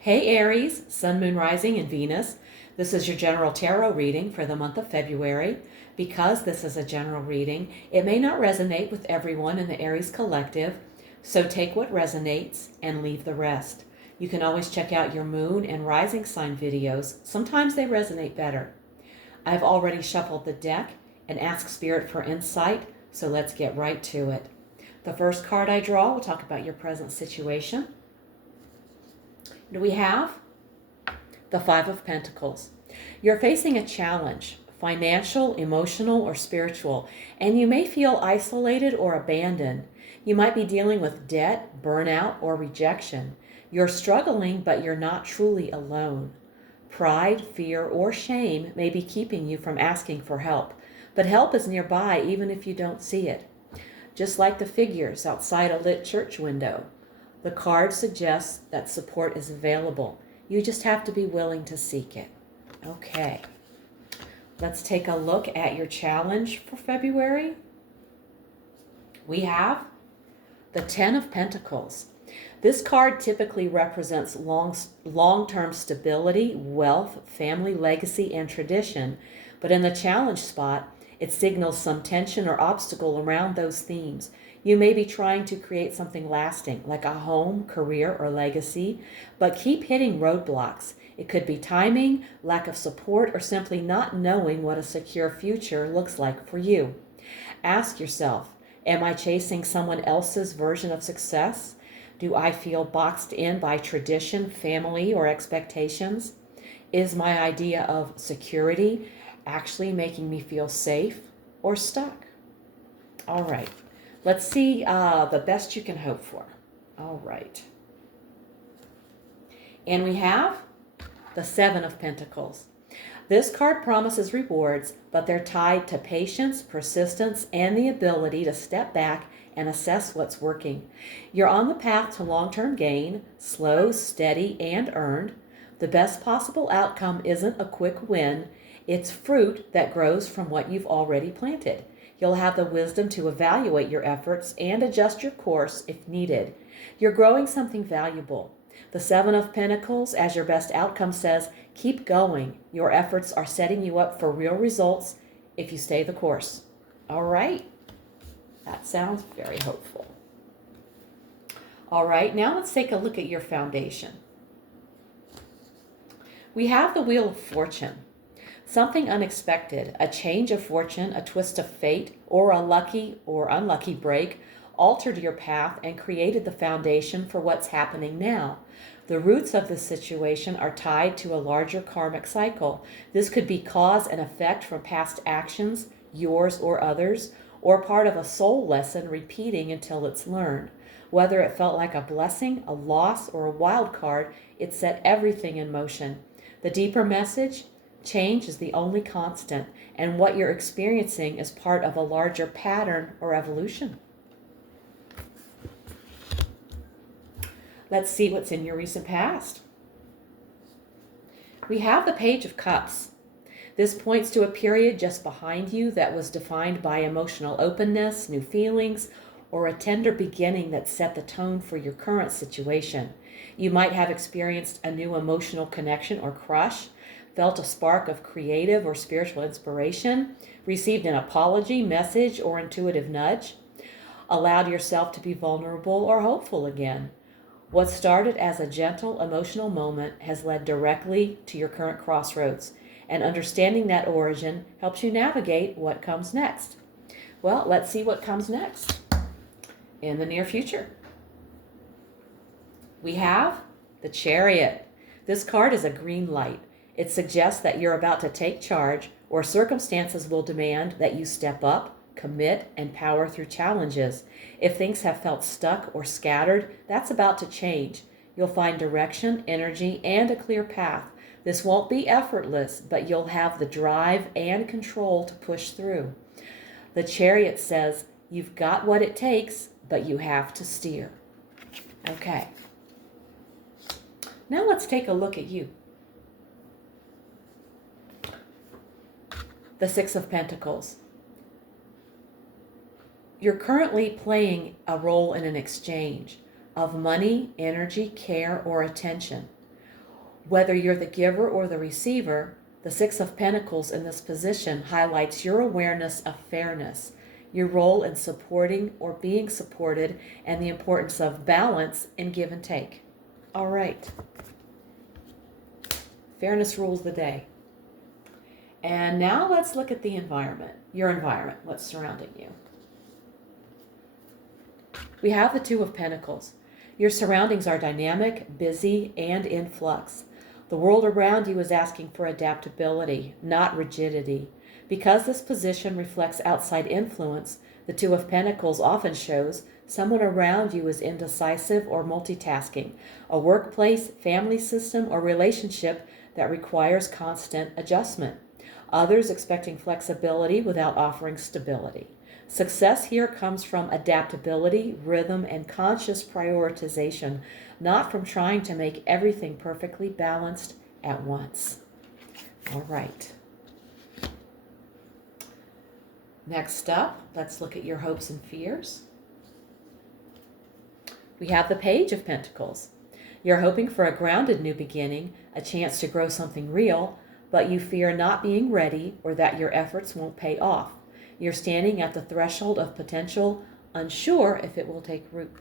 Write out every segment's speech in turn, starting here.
Hey Aries, Sun, Moon, Rising, and Venus. This is your general tarot reading for the month of February. Because this is a general reading, it may not resonate with everyone in the Aries collective, so take what resonates and leave the rest. You can always check out your Moon and Rising sign videos. Sometimes they resonate better. I've already shuffled the deck and asked Spirit for insight, so let's get right to it. The first card I draw will talk about your present situation. Do we have the Five of Pentacles? You're facing a challenge, financial, emotional, or spiritual, and you may feel isolated or abandoned. You might be dealing with debt, burnout, or rejection. You're struggling, but you're not truly alone. Pride, fear, or shame may be keeping you from asking for help, but help is nearby even if you don't see it. Just like the figures outside a lit church window, the card suggests that support is available. You just have to be willing to seek it. Okay, let's take a look at your challenge for February. We have the Ten of Pentacles. This card typically represents long-term stability, wealth, family legacy, and tradition, but in the challenge spot, it signals some tension or obstacle around those themes. You may be trying to create something lasting, like a home, career, or legacy, but keep hitting roadblocks. It could be timing, lack of support, or simply not knowing what a secure future looks like for you. Ask yourself, am I chasing someone else's version of success? Do I feel boxed in by tradition, family, or expectations? Is my idea of security actually making me feel safe or stuck? All right. Let's see the best you can hope for. All right. And we have the Seven of Pentacles. This card promises rewards, but they're tied to patience, persistence, and the ability to step back and assess what's working. You're on the path to long-term gain, slow, steady, and earned. The best possible outcome isn't a quick win. It's fruit that grows from what you've already planted. You'll have the wisdom to evaluate your efforts and adjust your course if needed. You're growing something valuable. The Seven of Pentacles, as your best outcome, says, keep going. Your efforts are setting you up for real results if you stay the course. All right. That sounds very hopeful. All right, now let's take a look at your foundation. We have the Wheel of Fortune. Something unexpected, a change of fortune, a twist of fate, or a lucky or unlucky break altered your path and created the foundation for what's happening now. The roots of the situation are tied to a larger karmic cycle. This could be cause and effect from past actions, yours or others, or part of a soul lesson repeating until it's learned. Whether it felt like a blessing, a loss, or a wild card, it set everything in motion. The deeper message: change is the only constant, and what you're experiencing is part of a larger pattern or evolution. Let's see what's in your recent past. We have the Page of Cups. This points to a period just behind you that was defined by emotional openness, new feelings, or a tender beginning that set the tone for your current situation. You might have experienced a new emotional connection or crush, felt a spark of creative or spiritual inspiration, received an apology, message, or intuitive nudge, allowed yourself to be vulnerable or hopeful again. What started as a gentle emotional moment has led directly to your current crossroads, and understanding that origin helps you navigate what comes next. Well, let's see what comes next in the near future. We have the Chariot. This card is a green light. It suggests that you're about to take charge, or circumstances will demand that you step up, commit, and power through challenges. If things have felt stuck or scattered, that's about to change. You'll find direction, energy, and a clear path. This won't be effortless, but you'll have the drive and control to push through. The Chariot says, you've got what it takes, but you have to steer. Okay. Now let's take a look at you. The Six of Pentacles. You're currently playing a role in an exchange of money, energy, care, or attention. Whether you're the giver or the receiver, the Six of Pentacles in this position highlights your awareness of fairness, your role in supporting or being supported, and the importance of balance in give and take. All right. Fairness rules the day. And now let's look at the environment, your environment, what's surrounding you. We have the Two of Pentacles. Your surroundings are dynamic, busy, and in flux. The world around you is asking for adaptability, not rigidity. Because this position reflects outside influence, the Two of Pentacles often shows someone around you is indecisive or multitasking, a workplace, family system, or relationship that requires constant adjustment. Others expecting flexibility without offering stability. Success here comes from adaptability, rhythm, and conscious prioritization, not from trying to make everything perfectly balanced at once. All right. Next up, let's look at your hopes and fears. We have the Page of Pentacles. You're hoping for a grounded new beginning, a chance to grow something real, but you fear not being ready or that your efforts won't pay off. You're standing at the threshold of potential, unsure if it will take root.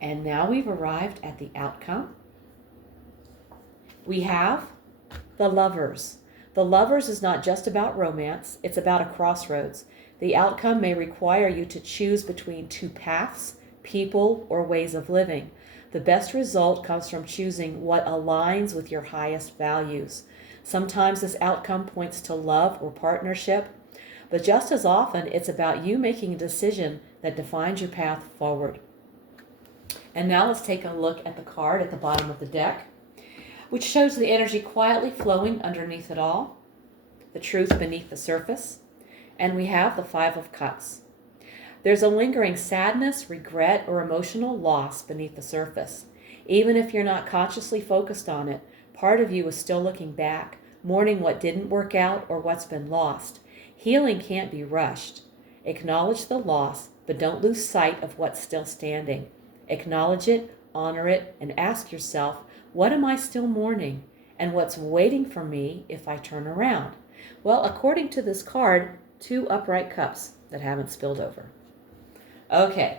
And now we've arrived at the outcome. We have the Lovers. The Lovers is not just about romance, it's about a crossroads. The outcome may require you to choose between two paths, people, or ways of living. The best result comes from choosing what aligns with your highest values. Sometimes this outcome points to love or partnership, but just as often it's about you making a decision that defines your path forward. And now let's take a look at the card at the bottom of the deck, which shows the energy quietly flowing underneath it all, the truth beneath the surface, and we have the Five of Cups. There's a lingering sadness, regret, or emotional loss beneath the surface. Even if you're not consciously focused on it, part of you is still looking back, mourning what didn't work out or what's been lost. Healing can't be rushed. Acknowledge the loss, but don't lose sight of what's still standing. Acknowledge it, honor it, and ask yourself, what am I still mourning? And what's waiting for me if I turn around? Well, according to this card, 2 upright cups that haven't spilled over. Okay,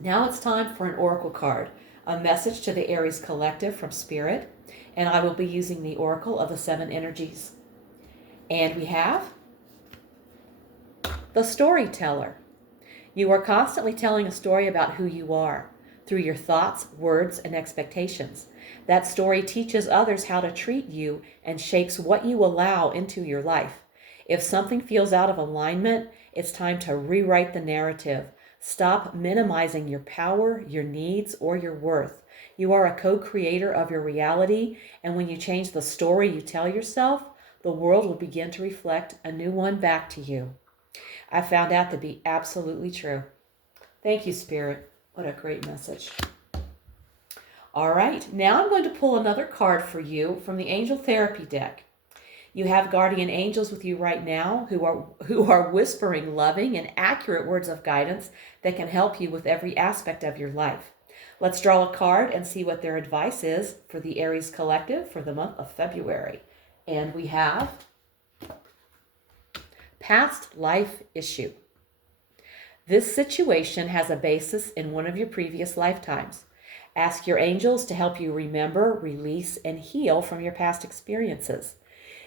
now it's time for an oracle card, a message to the Aries collective from Spirit, and I will be using the Oracle of the 7 energies. And we have the Storyteller. You are constantly telling a story about who you are through your thoughts, words, and expectations. That story teaches others how to treat you and shapes what you allow into your life. If something feels out of alignment, it's time to rewrite the narrative. Stop minimizing your power, your needs, or your worth. You are a co-creator of your reality, and when you change the story you tell yourself, the world will begin to reflect a new one back to you. I found that to be absolutely true. Thank you, Spirit. What a great message. All right, now I'm going to pull another card for you from the Angel Therapy deck. You have guardian angels with you right now who are whispering loving and accurate words of guidance that can help you with every aspect of your life. Let's draw a card and see what their advice is for the Aries collective for the month of February. And we have Past Life Issue. This situation has a basis in one of your previous lifetimes. Ask your angels to help you remember, release, and heal from your past experiences.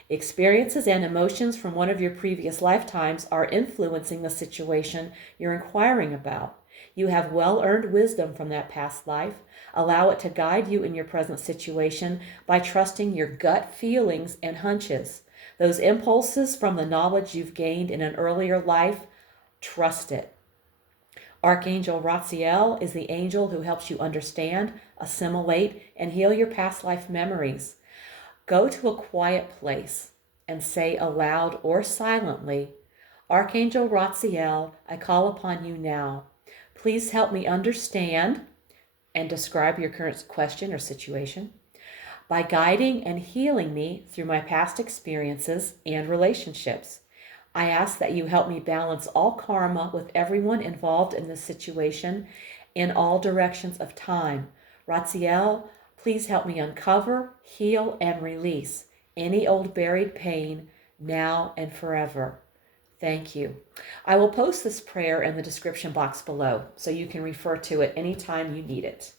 Experiences and emotions from one of your previous lifetimes are influencing the situation you're inquiring about. You have well-earned wisdom from that past life. Allow it to guide you in your present situation by trusting your gut feelings and hunches. Those impulses from the knowledge you've gained in an earlier life, trust it. Archangel Raziel is the angel who helps you understand, assimilate, and heal your past life memories. Go to a quiet place and say aloud or silently, Archangel Raziel, I call upon you now. Please help me understand and describe your current question or situation by guiding and healing me through my past experiences and relationships. I ask that you help me balance all karma with everyone involved in this situation in all directions of time. Raziel, please help me uncover, heal, and release any old buried pain now and forever. Thank you. I will post this prayer in the description box below so you can refer to it anytime you need it.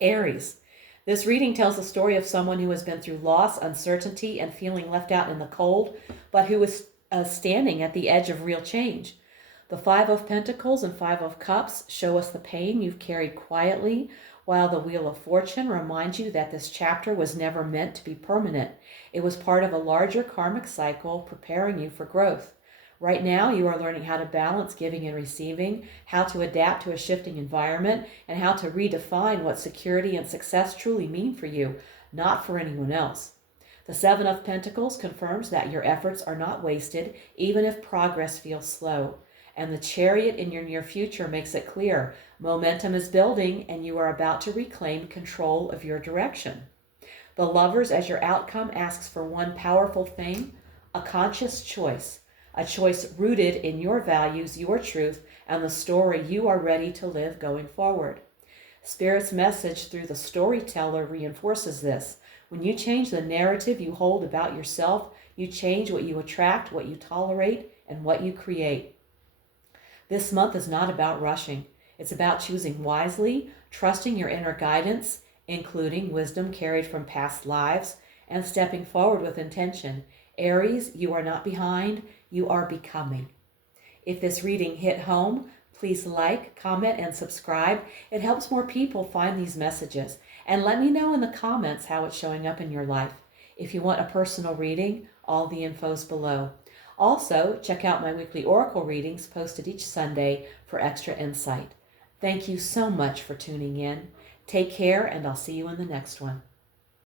Aries. This reading tells the story of someone who has been through loss, uncertainty, and feeling left out in the cold, but who is standing at the edge of real change. The Five of Pentacles and Five of Cups show us the pain you've carried quietly, while the Wheel of Fortune reminds you that this chapter was never meant to be permanent. It was part of a larger karmic cycle preparing you for growth. Right now, you are learning how to balance giving and receiving, how to adapt to a shifting environment, and how to redefine what security and success truly mean for you, not for anyone else. The Seven of Pentacles confirms that your efforts are not wasted, even if progress feels slow. And the Chariot in your near future makes it clear momentum is building and you are about to reclaim control of your direction. The Lovers as your outcome asks for one powerful thing, a conscious choice, a choice rooted in your values, your truth, and the story you are ready to live going forward. Spirit's message through the storyteller reinforces this. When you change the narrative you hold about yourself, you change what you attract, what you tolerate, and what you create. This month is not about rushing. It's about choosing wisely, trusting your inner guidance, including wisdom carried from past lives, and stepping forward with intention. Aries, you are not behind, you are becoming. If this reading hit home, please like, comment, and subscribe. It helps more people find these messages. And let me know in the comments how it's showing up in your life. If you want a personal reading, all the info's below. Also, check out my weekly oracle readings posted each Sunday for extra insight. Thank you so much for tuning in. Take care, and I'll see you in the next one.